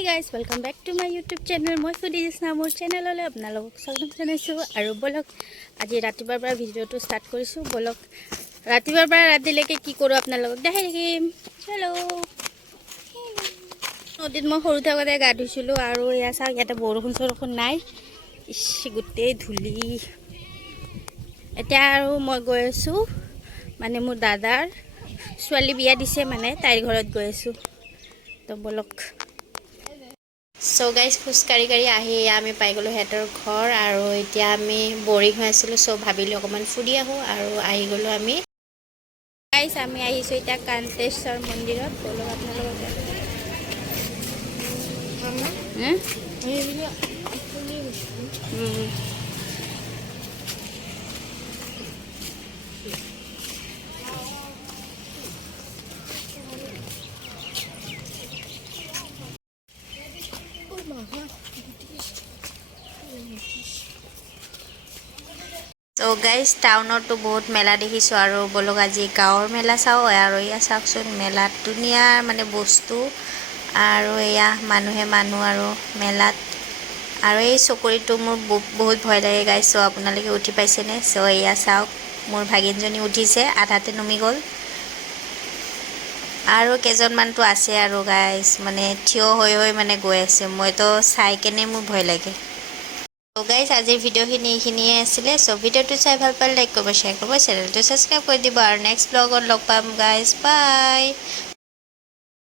Hey guys, welcome back to my YouTube channel. মই foodie জেস্না মোৰ চেনেললৈ আপোনালোকক স্বাগতম জনাইছোঁ আৰু বলক আজি ৰাতিপুৱাৰ পৰা ভিডিঅ'টো ষ্টাৰ্ট কৰিছোঁ। বলক ৰাতিপুৱাৰ পৰা ৰাতিলৈকে কি কৰোঁ আপোনালোকক দেখাই থাকিম। হেল্ল' নদীত মই সৰু থাকোঁতে গা ধুইছিলোঁ আৰু এয়া চাওক ইয়াতে বৰষুণ নাই, গোটেই ধূলি। এতিয়া আৰু মই গৈ আছোঁ মানে মোৰ দাদাৰ ছোৱালী বিয়া দিছে, মানে তাইৰ ঘৰত গৈ আছোঁ। তো বলক। সো গাইজ খোজকাঢ়ি আহি আমি পাই গ'লোঁ সিহঁতৰ ঘৰ আৰু এতিয়া আমি বৰিং হৈ আছিলোঁ। সো ভাবিলোঁ অকণমান ফুৰি আহোঁ আৰু আহি গ'লোঁ আমি। গাইজ আমি আহিছোঁ এতিয়া কান্তেশ্বৰ মন্দিৰত। বলক আপোনালোকক তো গাইজ টাউনতো বহুত মেলা দেখিছোঁ আৰু বলক আজি গাঁৱৰ মেলা চাওঁ। আৰু এয়া চাওকচোন মেলাত ধুনীয়া মানে বস্তু আৰু এয়া মানুহ আৰু মেলাত। আৰু এই চকৰিটো মোৰ বহুত ভয় লাগে গাইজ। চ' আপোনালোকে উঠি পাইছেনে? চ' এয়া চাওক মোৰ ভাগিনজনী উঠিছে, আধাতে নুমি গ'ল আৰু কেইজনমানটো আছে আৰু গাইজ মানে থিয় হৈ মানে গৈ আছে। মইতো চাই কেনে মোৰ ভয় লাগে। তো গাইজ আজিৰ ভিডিঅ'খিনি এইখিনিয়ে আছিলে। চ' ভিডিঅ'টো চাই ভাল পালে লাইক কৰিব, শ্বেয়াৰ কৰিব, চেনেলটো ছাবস্ক্ৰাইব কৰি দিব আৰু নেক্সট ব্লগত লগ পাম গাইজ। বাই।